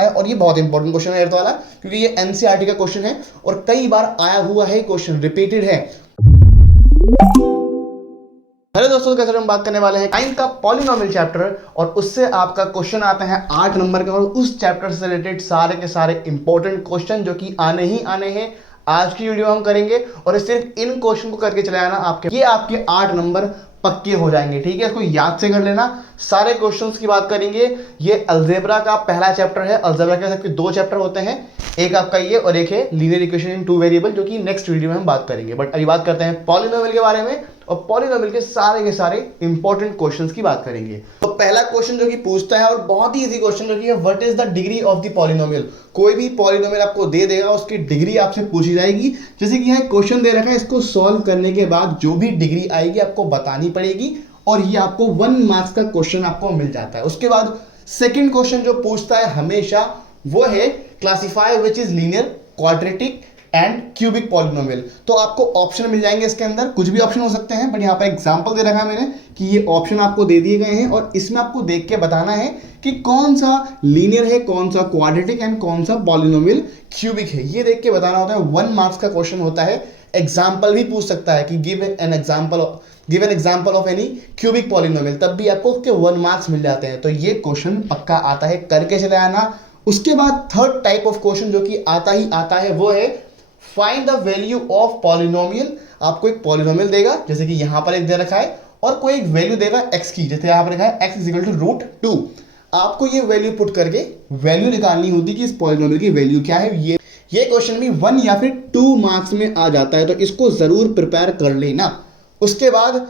है और ये बहुत इंपॉर्टेंट क्वेश्चन है वाला, क्योंकि ये एनसीईआरटी का क्वेश्चन है और कई बार आया हुआ है, क्वेश्चन रिपीटेड है। हेलो दोस्तों, कैसे हम बात करने वाले हैं 9 का पॉलिनोमियल चैप्टर और उससे आपका क्वेश्चन आता है 8 नंबर का और उस चैप्टर से रिलेटेड सारे के सारे इंपॉर्टेंट क्वेश्चन जो कि आने ही आने हैं। आज की वीडियो हम करेंगे और सिर्फ इन क्वेश्चन को करके चले आना, आपके 8 नंबर पक्के हो जाएंगे। ठीक है, इसको याद से कर लेना। सारे क्वेश्चंस की बात करेंगे। ये अलजेब्रा का पहला चैप्टर है। अलजेब्रा के सबके 2 चैप्टर होते हैं, एक आपका ये और एक है लीनियर इक्वेशन इन 2 वेरिएबल, जो कि नेक्स्ट वीडियो में हम बात करेंगे। बट अभी बात करते हैं पॉलिनोमियल के बारे में और पॉलिनोमियल के सारे इंपॉर्टेंट क्वेश्चंस की बात करेंगे। तो पहला क्वेश्चन जो कि पूछता है और बहुत ही इजी क्वेश्चन जो कि है, what is the degree of the polynomial. कोई भी पॉलिनोमियल आपको दे देगा, उसकी डिग्री आपसे पूछी जाएगी। जैसे कि यहाँ क्वेश्चन दे रखा है, इसको सॉल्व करने के बाद जो भी डिग्री आएगी आपको बतानी पड़ेगी और ये आपको 1 मार्क्स का क्वेश्चन आपको मिल जाता है। उसके बाद सेकंड क्वेश्चन जो पूछता है हमेशा वो है classify which is linear, quadratic and cubic polynomial. तो आपको ऑप्शन मिल जाएंगे, इसके अंदर कुछ भी ऑप्शन हो सकते हैं, बट यहाँ पर एग्जांपल दे रखा है मैंने कि ये ऑप्शन आपको दे दिए गए हैं और इसमें आपको देख के बताना है कि कौन सा लीनियर है, कौन सा क्वाड्रेटिक एंड कौन सा पॉलिनोमियल क्यूबिक है। ये देख के बताना होता है। 1 मार्क्स का क्वेश्चन होता है। एग्जाम्पल भी पूछ सकता है कि give an example of any cubic polynomial, तब भी आपको उसके 1 मार्क्स मिल जाते हैं। तो ये क्वेश्चन पक्का आता है, करके चले आना। उसके बाद थर्ड टाइप ऑफ क्वेश्चन जो कि आता है वो है find the value of polynomial. आपको एक पॉलिनोमियल देगा, जैसे कि यहां पर एक दे रखा है, और कोई एक वैल्यू देगा x की, जैसे यहां पर लिखा है x = √2। आपको ये वैल्यू पुट करके वैल्यू निकालनी होती कि इस पॉलिनोमियल की वैल्यू क्या है। ये क्वेश्चन भी 1 या फिर 2 मार्क्स में आ जाता है, तो इसको जरूर प्रिपेयर कर लेना। उसके बाद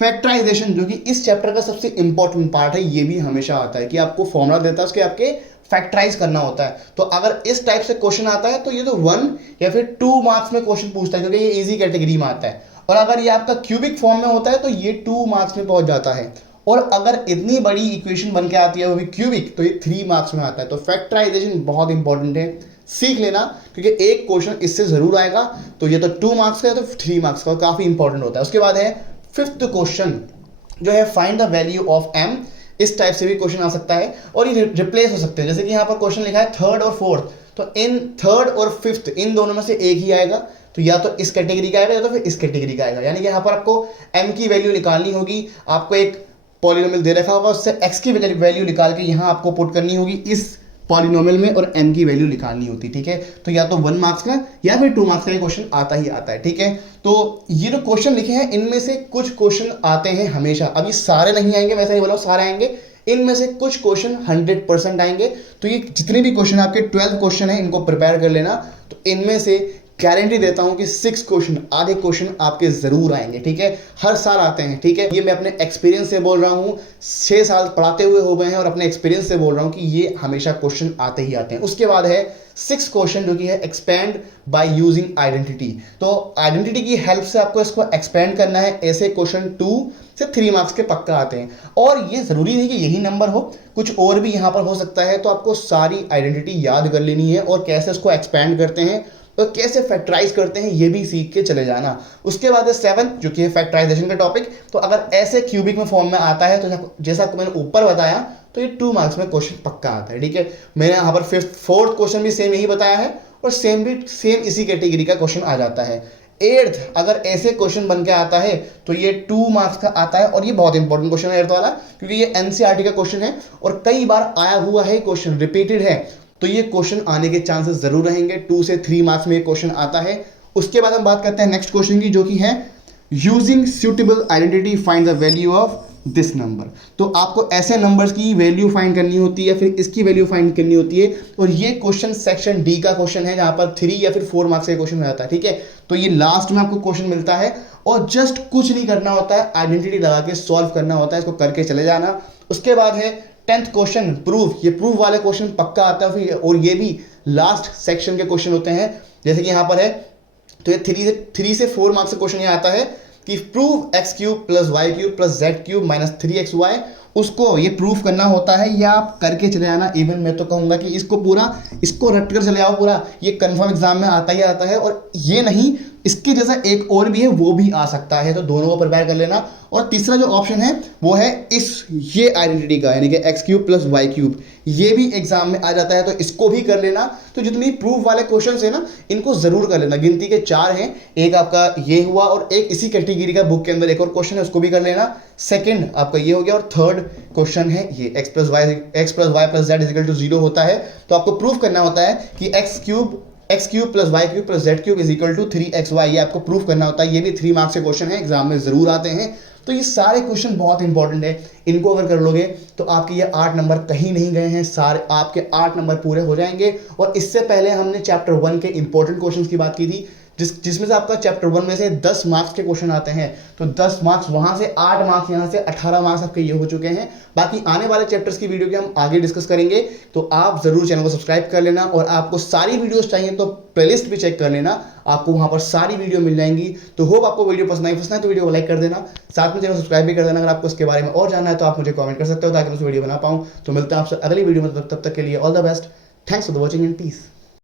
फैक्टराइजेशन, जो कि इस चैप्टर का सबसे इंपॉर्टेंट पार्ट है, ये भी हमेशा आता है कि आपको फॉर्मूला देता है, उसके आपके फैक्टराइज करना होता है। तो अगर इस टाइप से क्वेश्चन आता है तो ये तो 1 या फिर 2 मार्क्स में क्वेश्चन पूछता है, क्योंकि ये इजी कैटेगरी में आता है। और अगर ये आपका क्यूबिक फॉर्म में होता है तो ये 2 मार्क्स में पहुंच जाता है। और अगर इतनी बड़ी इक्वेशन बन के आती है वो भी क्यूबिक, तो ये 3 मार्क्स में आता है। तो फैक्टराइजेशन बहुत इंपॉर्टेंट है, सीख लेना, क्योंकि एक क्वेश्चन इससे जरूर आएगा। तो ये तो 2 मार्क्स का है, तो 3 मार्क्स का, काफी इंपॉर्टेंट होता है। उसके बाद है 5th क्वेश्चन जो है find the value of m। इस टाइप से भी क्वेश्चन आ सकता है और ये रिप्लेस हो सकते हैं। जैसे कि यहाँ पर क्वेश्चन लिखा है 3rd और 4th, तो इन 3rd और 5th इन दोनों में से एक ही आएगा। तो या तो इस कैटेगरी का आएगा या तो फिर इस कैटेगरी का आएगा। यानी कि यहाँ पर आपको m की वैल्यू निकालनी होगी। आपको एक पॉलिनोमियल दे रखा होगा, उससे x की वैल्यू निकाल के यहाँ आपको पुट करनी होगी इस पॉलिनोमियल में और m की वैल्यू निकालनी होती। ठीक है, तो या तो 1 मार्क्स का या फिर 2 मार्क्स का क्वेश्चन आता ही आता है। ठीक है, तो ये जो क्वेश्चन लिखे हैं इनमें से कुछ क्वेश्चन आते हैं हमेशा। अभी सारे नहीं आएंगे, वैसा नहीं बोला सारे आएंगे, इनमें से कुछ क्वेश्चन 100% आएंगे। तो ये जितने भी क्वेश्चन आपके 12 क्वेश्चन है, इनको प्रिपेयर कर लेना। तो इनमें से गारंटी देता हूं कि 6 क्वेश्चन, आधे क्वेश्चन आपके जरूर आएंगे। ठीक है, हर साल आते हैं। ठीक है, ये मैं अपने एक्सपीरियंस से बोल रहा हूं, 6 साल पढ़ाते हुए हो गए हैं और अपने एक्सपीरियंस से बोल रहा हूं कि ये हमेशा क्वेश्चन आते ही आते हैं। उसके बाद है 6 क्वेश्चन जो कि है एक्सपेंड बाय यूजिंग आइडेंटिटी। तो आइडेंटिटी की हेल्प से आपको इसको एक्सपेंड करना है। ऐसे क्वेश्चन 2 से 3 मार्क्स के पक्का आते हैं और ये जरूरी नहीं कि यही नंबर हो, कुछ और भी यहाँ पर हो सकता है। तो आपको सारी आइडेंटिटी याद कर लेनी है और कैसे उसको एक्सपेंड करते हैं तो कैसे फैक्टराइज करते हैं ये भी सीख के चले जाना। उसके बाद है 7 जो कि है फैक्टराइजेशन का टॉपिक। तो अगर ऐसे क्यूबिक में फॉर्म में आता है तो जैसा आपको मैंने ऊपर बताया, तो ये 2 मार्क्स में क्वेश्चन पक्का आता है। ठीक है, मैंने यहाँ पर 4th क्वेश्चन भी सेम यही बताया है और सेम इसी कैटेगरी का क्वेश्चन आ जाता है। 8th अगर ऐसे क्वेश्चन बन के आता है तो ये 2 मार्क्स का आता है और ये बहुत इंपॉर्टेंट क्वेश्चन है 8th वाला, क्योंकि ये एनसीईआरटी का क्वेश्चन है और कई बार आया हुआ है, क्वेश्चन रिपीटेड है। तो ये क्वेश्चन आने के चांसेस जरूर रहेंगे। 2 से 3 मार्क्स में ये क्वेश्चन आता है। उसके बाद हम बात करते हैं नेक्स्ट क्वेश्चन की, जो कि है using suitable identity find the value of this number. तो आपको ऐसे नंबर्स की वैल्यू फाइंड करनी होती है या फिर इसकी वैल्यू फाइंड करनी होती है। और ये क्वेश्चन सेक्शन डी का क्वेश्चन है, जहां पर 3 या फिर 4 मार्क्स का क्वेश्चन हो जाता है। ठीक है, तो ये लास्ट में आपको क्वेश्चन मिलता है और जस्ट कुछ नहीं करना होता है, आइडेंटिटी लगा के सॉल्व करना होता है, इसको करके चले जाना। उसके बाद है 10th क्वेश्चन प्रूफ। ये प्रूफ वाले क्वेश्चन पक्का आता है और ये भी लास्ट सेक्शन के क्वेश्चन होते हैं। जैसे कि यहाँ पर है, तो ये 3 से 4 मार्क्स का क्वेश्चन ये आता है कि prove x³ + y³ + z³ - 3xy। उसको ये प्रूफ करना होता है या आप करके चले आना। इवन मैं तो कहूँगा कि इसको रट कर चले आओ पूरा, ये कंफर्म एग्जाम में आता ही आता है। और ये नहीं, इसके जैसा एक और भी है, वो भी आ सकता है, तो दोनों को प्रिपेयर कर लेना। और तीसरा जो ऑप्शन है वो है ये आइडेंटिटी का, यानी कि x³ + y³। ये भी एग्जाम में आ जाता है, तो इसको भी कर लेना। तो जितनी प्रूफ वाले क्वेश्चन है ना, इनको जरूर कर लेना। गिनती के 4 हैं, एक आपका ये हुआ और एक इसी कैटेगरी का बुक के अंदर एक और क्वेश्चन है, उसको भी कर लेना। सेकंड आपका ये हो गया, और थर्ड क्वेश्चन है ये x plus y plus z is equal to 0 होता है, तो आपको प्रूफ करना होता है कि x cube plus y cube plus z cube is equal to 3xy, ये आपको प्रूफ करना होता है। ये भी 3 मार्क्स के क्वेश्चन है, एग्जाम में जरूर आते हैं। तो ये सारे क्वेश्चन बहुत इंपॉर्टेंट है, इनको अगर कर लोगे तो आपके ये 8 नंबर कहीं नहीं गए हैं, सारे आपके 8 नंबर पूरे हो जाएंगे। और इससे पहले हमने चैप्टर 1 के इंपॉर्टेंट क्वेश्चंस की बात की थी, जिसमें से आपका चैप्टर 1 में से 10 मार्क्स के क्वेश्चन आते हैं, तो 10 मार्क्स वहां से, 8 मार्क्स यहां से, 18 मार्क्स आपके ये हो चुके हैं। बाकी आने वाले चैप्टर्स की वीडियो की हम आगे डिस्कस करेंगे, तो आप जरूर चैनल को सब्सक्राइब कर लेना। और आपको सारी वीडियोस चाहिए तो प्लेलिस्ट भी चेक कर लेना, आपको वहां पर सारी वीडियो मिल जाएंगी। तो होप आपको वीडियो पसंद है तो वीडियो को लाइक कर देना, साथ में चैनल सब्सक्राइब भी कर देना। अगर आपको इसके बारे में और जानना है तो आप मुझे कमेंट कर सकते हो, ताकि मैं उस वीडियो बना पाऊँ। तो मिलते हैं आपसे अगली वीडियो में, तब तक के लिए all the best, thanks for the watching and piece.